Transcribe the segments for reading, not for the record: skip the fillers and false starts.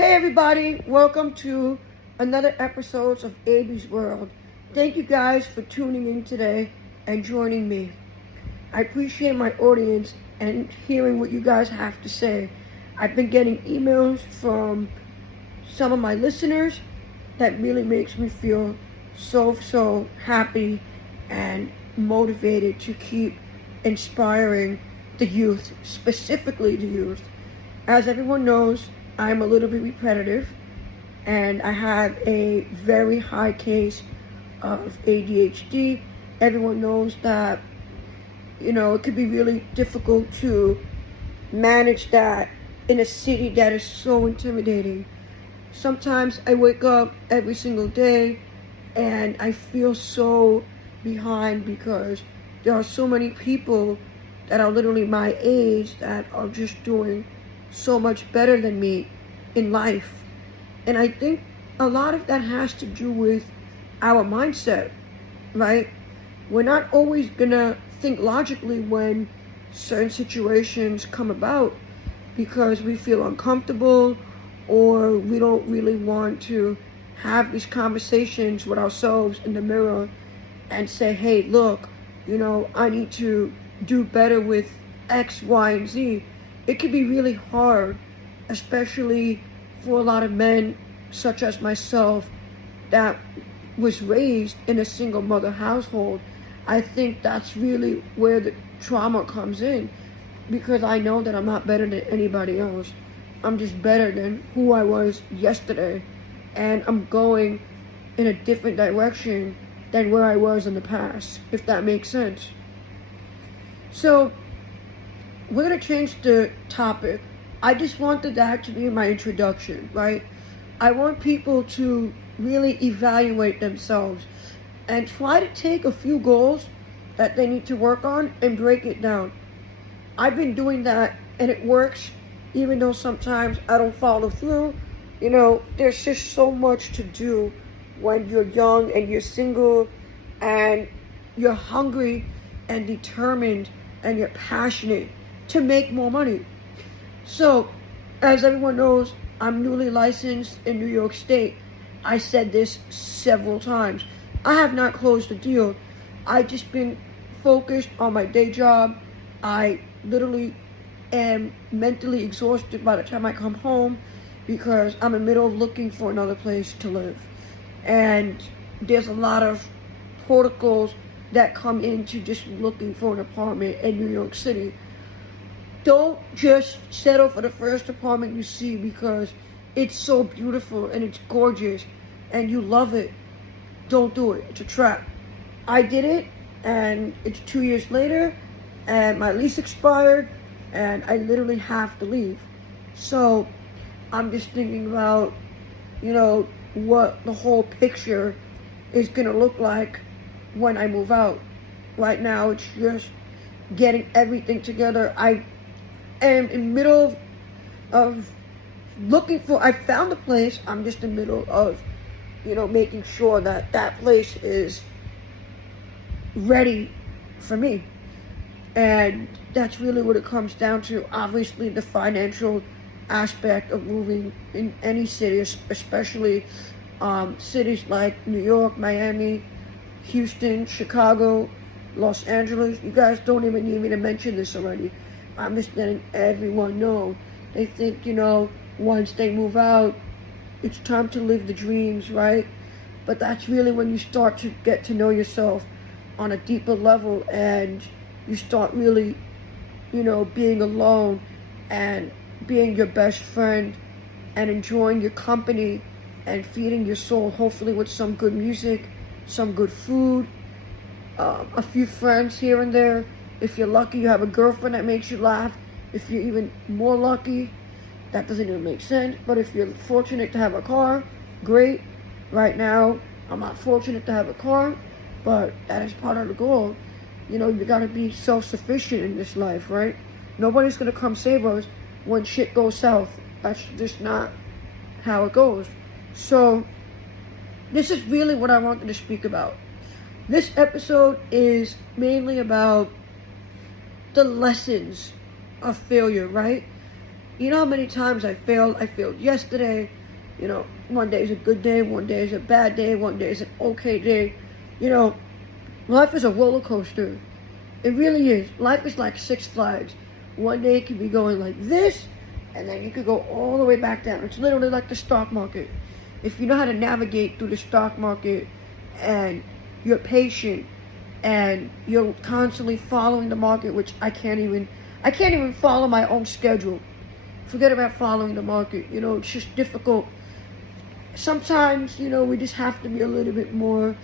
Hey everybody, welcome to another episode of AB's World. Thank you guys for tuning in today and joining me. I appreciate my audience and hearing what you guys have to say. I've been getting emails from some of my listeners that really makes me feel so happy and motivated to keep inspiring the youth, specifically the youth. As everyone knows, I'm a little bit repetitive and I have a very high case of ADHD. Everyone knows that, it could be really difficult to manage that in a city that is so intimidating. Sometimes I wake up every single day and I feel so behind because there are so many people that are literally my age that are just doing so much better than me in life. And I think a lot of that has to do with our mindset, right? We're not always gonna think logically when certain situations come about because we feel uncomfortable or we don't really want to have these conversations with ourselves in the mirror and say, hey, look, I need to do better with X, Y, and Z. It can be really hard, especially for a lot of men such as myself that was raised in a single mother household. I think that's really where the trauma comes in, because I know that I'm not better than anybody else. I'm just better than who I was yesterday, and I'm going in a different direction than where I was in the past, if that makes sense. So we're going to change the topic. I just wanted that to be my introduction, right? I want people to really evaluate themselves and try to take a few goals that they need to work on and break it down. I've been doing that and it works, even though sometimes I don't follow through. There's just so much to do when you're young and you're single and you're hungry and determined and you're passionate to make more money. So, as everyone knows, I'm newly licensed in New York State. I said this several times. I have not closed a deal. I've just been focused on my day job. I literally am mentally exhausted by the time I come home because I'm in the middle of looking for another place to live. And there's a lot of protocols that come into just looking for an apartment in New York City. Don't just settle for the first apartment you see because it's so beautiful and it's gorgeous and you love it. Don't do it. It's a trap. I did it and it's 2 years later and my lease expired and I literally have to leave. So I'm just thinking about, what the whole picture is going to look like when I move out. Right now, it's just getting everything together. I am in the middle of looking for, I found a place. I'm just in the middle of, making sure that that place is ready for me. And that's really what it comes down to. Obviously, the financial aspect of moving in any city, especially cities like New York, Miami, Houston, Chicago, Los Angeles. You guys don't even need me to mention this already. I'm just letting everyone know. They think, once they move out, it's time to live the dreams, right? But that's really when you start to get to know yourself on a deeper level and you start really, being alone and being your best friend and enjoying your company and feeding your soul, hopefully with some good music, some good food, a few friends here and there. If you're lucky, you have a girlfriend that makes you laugh. If you're even more lucky, that doesn't even make sense. But if you're fortunate to have a car, great. Right now, I'm not fortunate to have a car, but that is part of the goal. You gotta be self-sufficient in this life, right? Nobody's gonna come save us when shit goes south. That's just not how it goes. So, this is really what I wanted to speak about. This episode is mainly about the lessons of failure, right? You know how many times I failed? I failed yesterday. You know, one day is a good day, one day is a bad day, one day is an okay day. You know, life is a roller coaster. It really is. Life is like Six Flags. One day it can be going like this, and then you could go all the way back down. It's literally like the stock market. If you know how to navigate through the stock market, and you're patient, and you're constantly following the market, which I can't even follow my own schedule. Forget about following the market. You know, it's just difficult. Sometimes, you know, we just have to be a little bit more,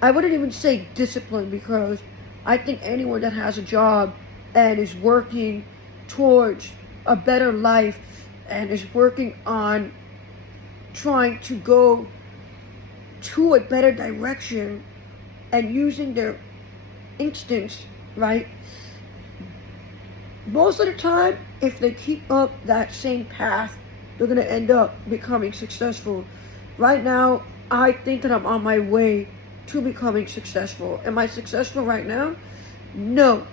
I wouldn't even say disciplined, because I think anyone that has a job and is working towards a better life and is working on trying to go to a better direction and using their instincts, right? Most of the time, if they keep up that same path, they're going to end up becoming successful. Right now, I think that I'm on my way to becoming successful. Am I successful right now? No,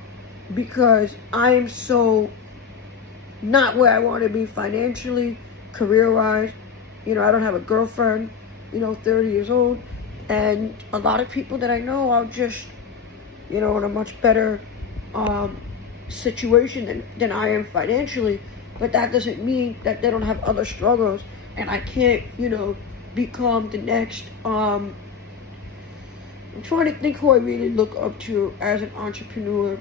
because I am so not where I want to be financially, career-wise. You know, I don't have a girlfriend, you know, 30 years old. And a lot of people that I know are just, you know, in a much better situation than I am financially. But that doesn't mean that they don't have other struggles. And I can't, you know, become the next, I'm trying to think who I really look up to as an entrepreneur.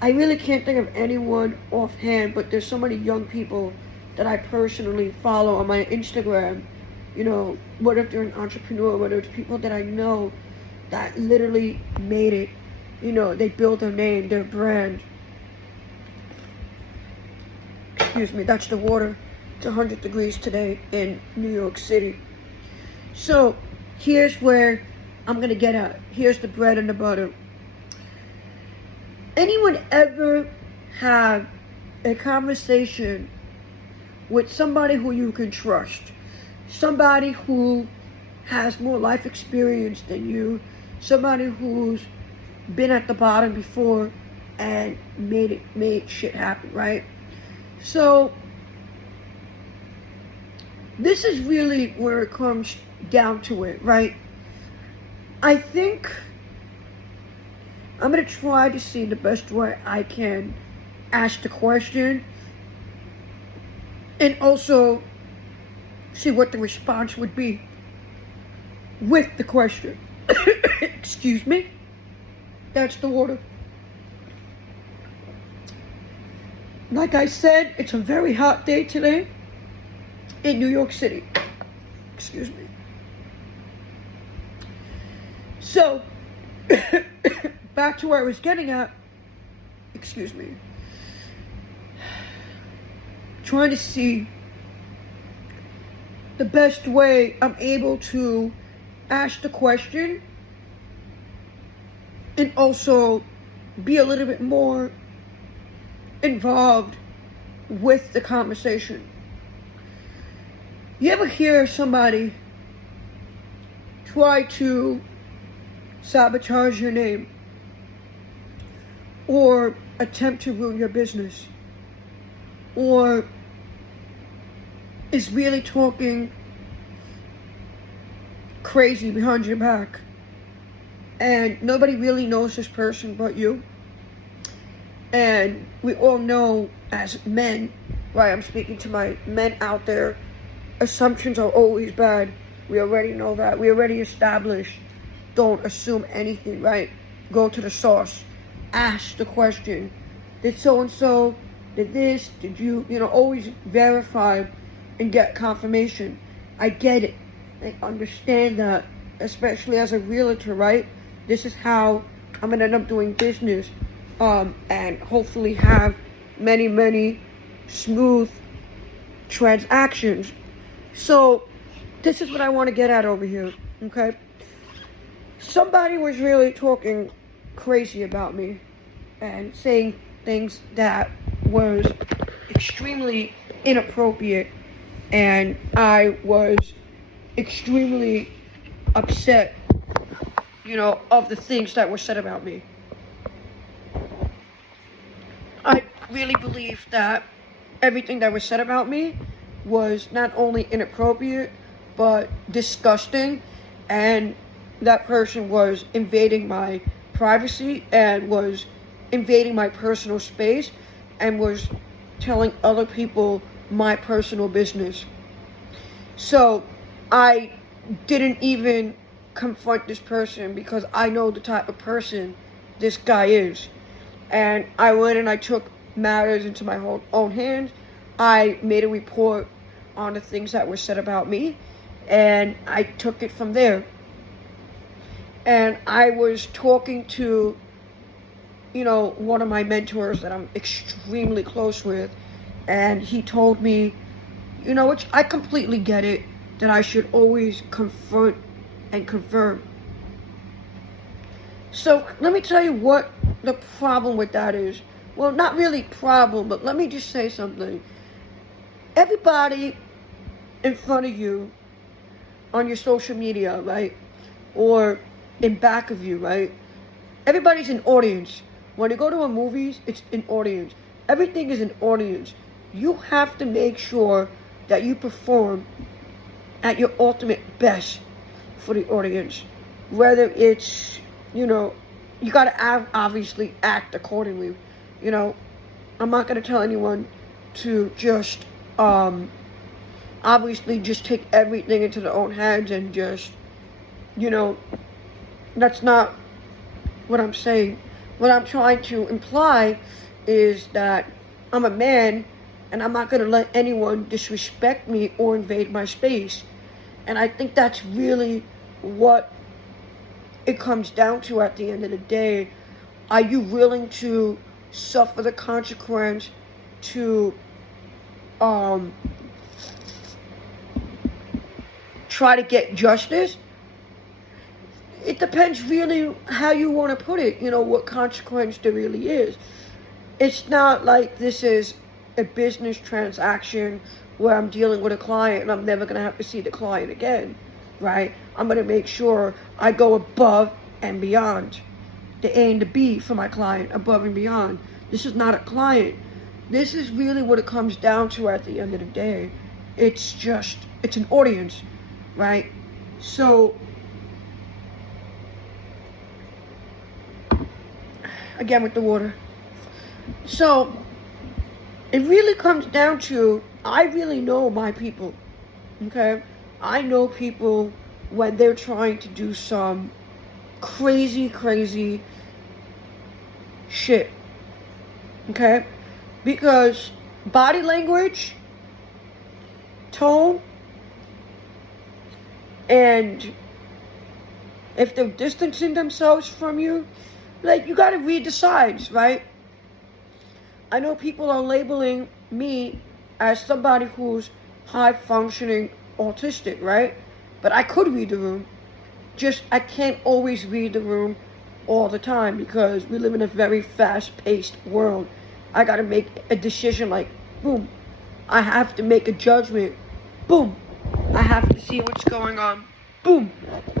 I really can't think of anyone offhand, but there's so many young people that I personally follow on my Instagram. You know, what if they're an entrepreneur, whether it's people that I know that literally made it. You know, they build their name, their brand. Excuse me, that's the water. It's 100 degrees today in New York City. So, here's where I'm going to get at. Here's the bread and the butter. Anyone ever have a conversation with somebody who you can trust? Somebody who has more life experience than you? Somebody who's been at the bottom before and made shit happen, right? So, this is really where it comes down to it, right? I think I'm going to try to see the best way I can ask the question and also see what the response would be with the question. Excuse me. That's the water. Like I said, it's a very hot day today in New York City. Excuse me. So, back to where I was getting at. Excuse me. Trying to see the best way I'm able to ask the question and also be a little bit more involved with the conversation. You ever hear somebody try to sabotage your name or attempt to ruin your business, or is really talking crazy behind your back and nobody really knows this person but you? And we all know as men, right? I'm speaking to my men out there. Assumptions are always bad. We already know that. We already established. Don't assume anything, right? Go to the source. Ask the question. Did so-and-so, did this, did you, always verify and get confirmation. I get it. I understand that, especially as a realtor, right? This is how I'm going to end up doing business. And hopefully have many, many smooth transactions. So, this is what I want to get at over here, okay? Somebody was really talking crazy about me and saying things that was extremely inappropriate, and I was extremely upset, of the things that were said about me. really believe that everything that was said about me was not only inappropriate, but disgusting, and that person was invading my privacy and was invading my personal space and was telling other people my personal business. So I didn't even confront this person because I know the type of person this guy is. And I went and I took matters into my own hands. I made a report on the things that were said about me, and I took it from there. And I was talking to, one of my mentors that I'm extremely close with, and he told me, which I completely get it, that I should always confront and confirm. So let me tell you what the problem with that is. Well, not really problem, but let me just say something. Everybody in front of you on your social media, right? Or in back of you, right? Everybody's an audience. When you go to a movies, it's an audience. Everything is an audience. You have to make sure that you perform at your ultimate best for the audience. Whether it's, you got to obviously act accordingly. I'm not going to tell anyone to just, obviously just take everything into their own hands and just, that's not what I'm saying. What I'm trying to imply is that I'm a man and I'm not going to let anyone disrespect me or invade my space. And I think that's really what it comes down to at the end of the day. Are you willing to suffer the consequence to try to get justice? It depends really how you want to put it, what consequence there really is. It's not like this is a business transaction where I'm dealing with a client and I'm never going to have to see the client again, right? I'm going to make sure I go above and beyond. The A and the B for my client, above and beyond. This is not a client. This is really what it comes down to at the end of the day. It's an audience, right? So, again with the water. So, it really comes down to, I really know my people, okay? I know people when they're trying to do some crazy shit, okay? Because body language, tone, and if they're distancing themselves from you, like, you gotta read the signs, right? I know people are labeling me as somebody who's high-functioning autistic, right? But I could read the room. Just, I can't always read the room all the time because we live in a very fast-paced world. I gotta make a decision like, boom. I have to make a judgment. Boom. I have to see what's going on. Boom.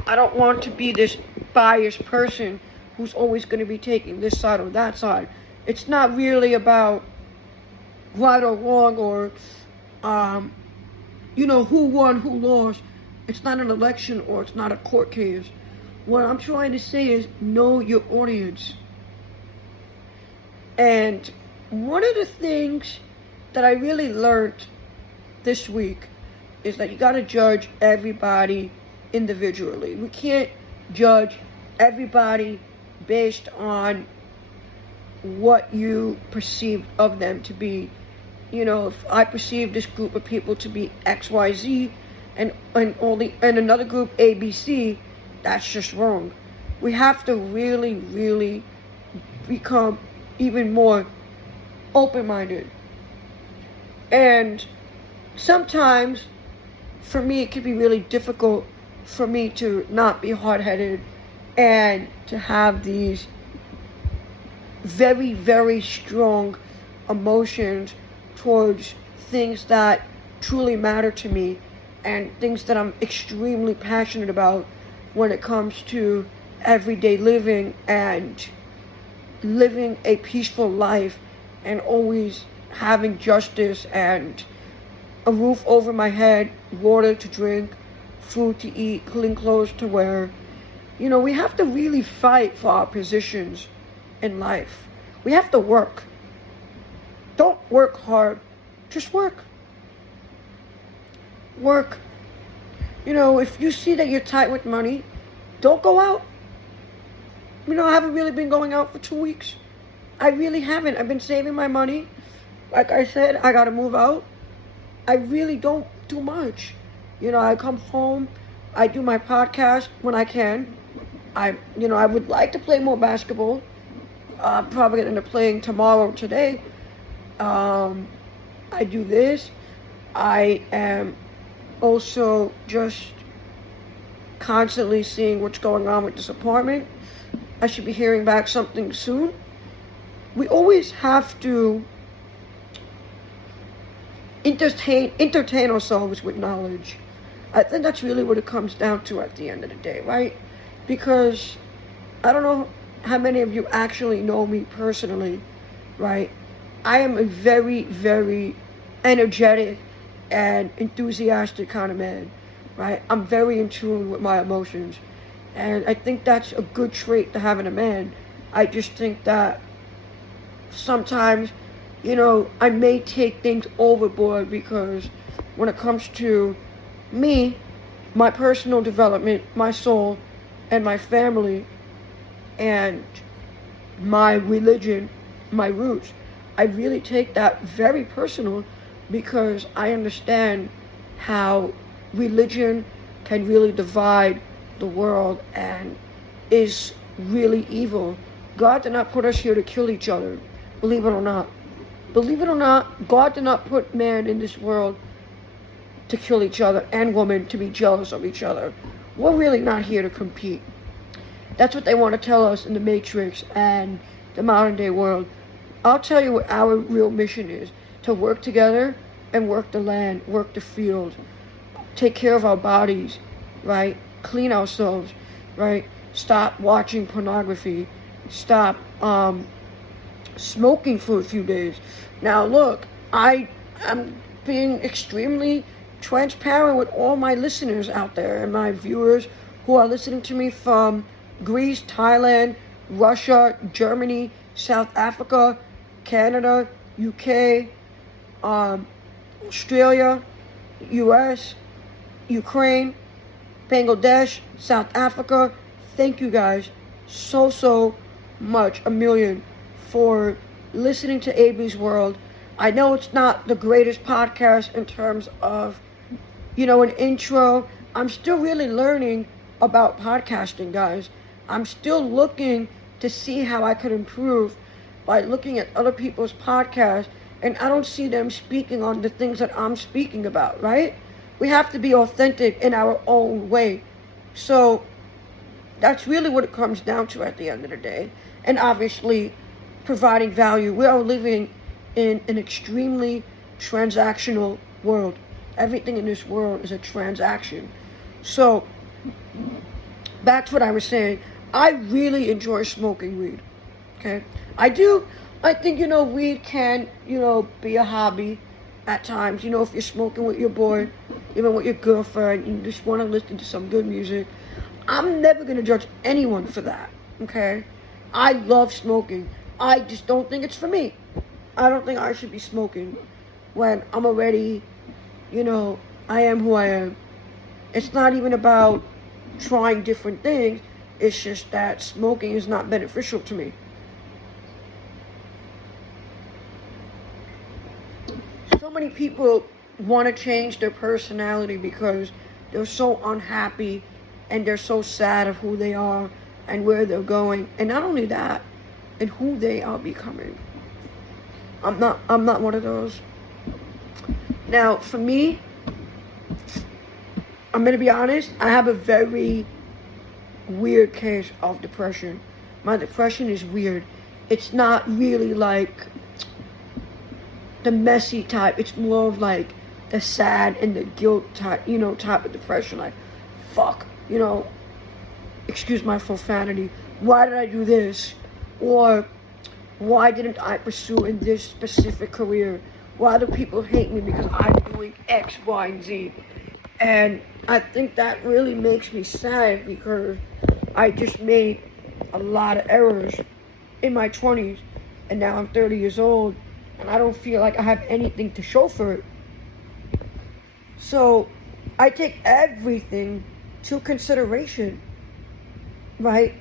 I don't want to be this biased person who's always going to be taking this side or that side. It's not really about right or wrong or, who won, who lost. It's not an election or it's not a court case. What I'm trying to say is know your audience. And one of the things that I really learned this week is that you got to judge everybody individually. We can't judge everybody based on what you perceive of them to be. If I perceive this group of people to be XYZ and another group ABC, that's just wrong. We have to really become even more open-minded. And sometimes, for me, it can be really difficult for me to not be hard-headed and to have these very strong emotions towards things that truly matter to me and things that I'm extremely passionate about when it comes to everyday living and living a peaceful life and always having justice and a roof over my head, water to drink, food to eat, clean clothes to wear. You know, we have to really fight for our positions in life. We have to work. Don't work hard. Just work. Work. You know, if you see that you're tight with money, don't go out. You know, I haven't really been going out for 2 weeks. I really haven't. I've been saving my money. Like I said, I gotta move out. I really don't do much. You know, I come home, I do my podcast when I can. I would like to play more basketball. I'm probably gonna end up playing tomorrow or today. I do this. I am also just constantly seeing what's going on with this apartment. I should be hearing back something soon. We always have to entertain ourselves with knowledge. I think that's really what it comes down to at the end of the day, right? Because I don't know how many of you actually know me personally, right? I am a very, very energetic and enthusiastic kind of man, right? I'm very in tune with my emotions. And I think that's a good trait to have in a man. I just think that sometimes, you know, I may take things overboard because when it comes to me, my personal development, my soul, and my family, and my religion, my roots, I really take that very personal because I understand how religion can really divide the world and is really evil. God did not put us here to kill each other, believe it or not. Believe it or not, God did not put man in this world to kill each other and women to be jealous of each other. We're really not here to compete. That's what they want to tell us in the Matrix and the modern day world. I'll tell you what our real mission is: to work together and work the land, work the field, take care of our bodies, right? Clean ourselves, right? Stop watching pornography. Stop smoking for a few days. Now look, I am being extremely transparent with all my listeners out there and my viewers who are listening to me from Greece, Thailand, Russia, Germany, South Africa, Canada, UK, Australia, US, Ukraine, Bangladesh, South Africa. Thank you guys so much, a million, for listening to AB's World. I know it's not the greatest podcast in terms of, you know, an intro. I'm still really learning about podcasting, guys. I'm still looking to see how I could improve by looking at other people's podcasts, and I don't see them speaking on the things that I'm speaking about, right? We have to be authentic in our own way. So that's really what it comes down to at the end of the day. And obviously providing value. We are living in an extremely transactional world. Everything in this world is a transaction. So back to what I was saying. I really enjoy smoking weed. Okay? I do. I think, you know, weed can, you know, be a hobby at times. You know, if you're smoking with your boy, even with your girlfriend, you just want to listen to some good music. I'm never going to judge anyone for that. Okay? I love smoking. I just don't think it's for me. I don't think I should be smoking when I'm already, you know, I am who I am. It's not even about trying different things. It's just that smoking is not beneficial to me. So many people want to change their personality because they're so unhappy and they're so sad of who they are and where they're going. And not only that, and who they are becoming. I'm not one of those. Now, for me, I'm going to be honest, I have a very weird case of depression. My depression is weird. It's not really like the messy type. It's more of like the sad and the guilt type, you know, type of depression. Like, fuck, you know, excuse my profanity. Why did I do this? Or why didn't I pursue in this specific career? Why do people hate me because I'm doing X, Y, and Z? And I think that really makes me sad because I just made a lot of errors in my 20s, and now I'm 30 years old, and I don't feel like I have anything to show for it. So I take everything to consideration, right?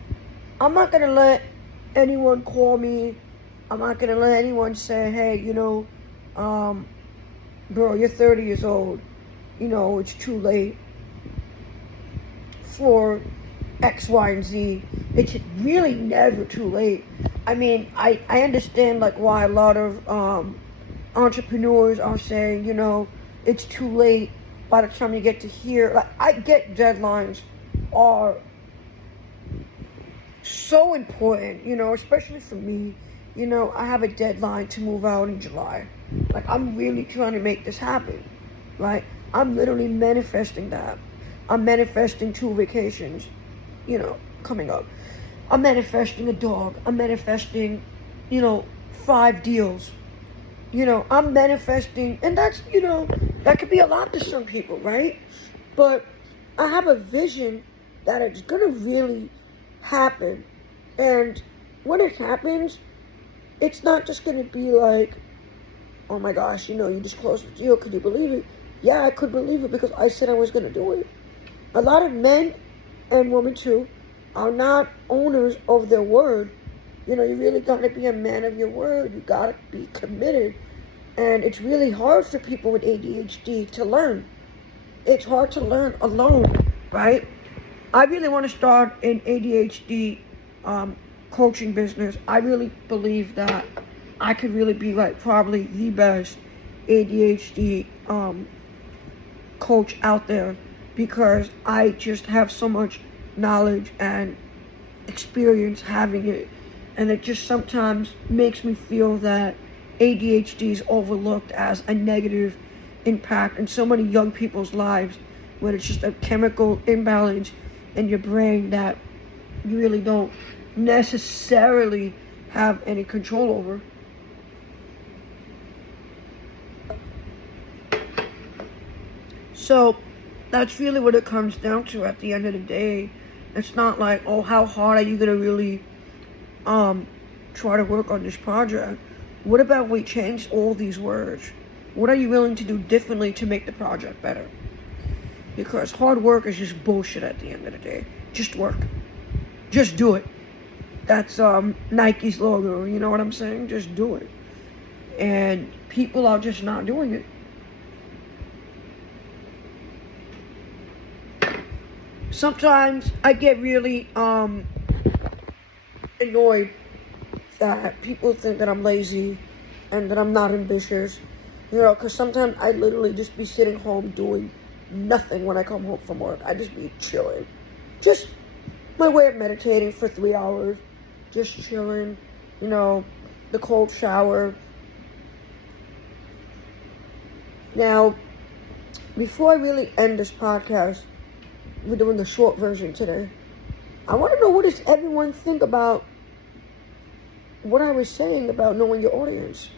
I'm not going to let anyone call me. I'm not going to let anyone say, hey, bro, you're 30 years old. It's too late for X, Y, and Z. It's really never too late. I mean, I understand like why a lot of entrepreneurs are saying, it's too late by the time you get to here. Like, I get deadlines are so important, especially for me. I have a deadline to move out in July. Like, I'm really trying to make this happen, right? I'm literally manifesting that. I'm manifesting 2 vacations, coming up. I'm manifesting a dog. I'm manifesting, 5 deals. I'm manifesting, and that's, that could be a lot to some people, right? But I have a vision that it's going to really happen. And when it happens, it's not just going to be like, oh my gosh, you just closed the deal. Could you believe it? Yeah, I could believe it because I said I was going to do it. A lot of men and women too are not owners of their word. You really got to be a man of your word. You got to be committed. And it's really hard for people with ADHD to learn. It's hard to learn alone, right? I really want to start an ADHD coaching business. I really believe that I could really be like probably the best ADHD coach out there because I just have so much knowledge and experience having it, and it just sometimes makes me feel that ADHD is overlooked as a negative impact in so many young people's lives when it's just a chemical imbalance in your brain that you really don't necessarily have any control over. So that's really what it comes down to at the end of the day. It's not like, oh, how hard are you going to really try to work on this project? What about we change all these words? What are you willing to do differently to make the project better? Because hard work is just bullshit at the end of the day. Just work. Just do it. That's Nike's logo, you know what I'm saying? Just do it. And people are just not doing it. Sometimes I get really annoyed that people think that I'm lazy and that I'm not ambitious, because sometimes I literally just be sitting home doing nothing when I come home from work. I just be chilling. Just my way of meditating for 3 hours, just chilling, the cold shower. Now, before I really end this podcast, we're doing the short version today. I want to know, what does everyone think about what I was saying about knowing your audience?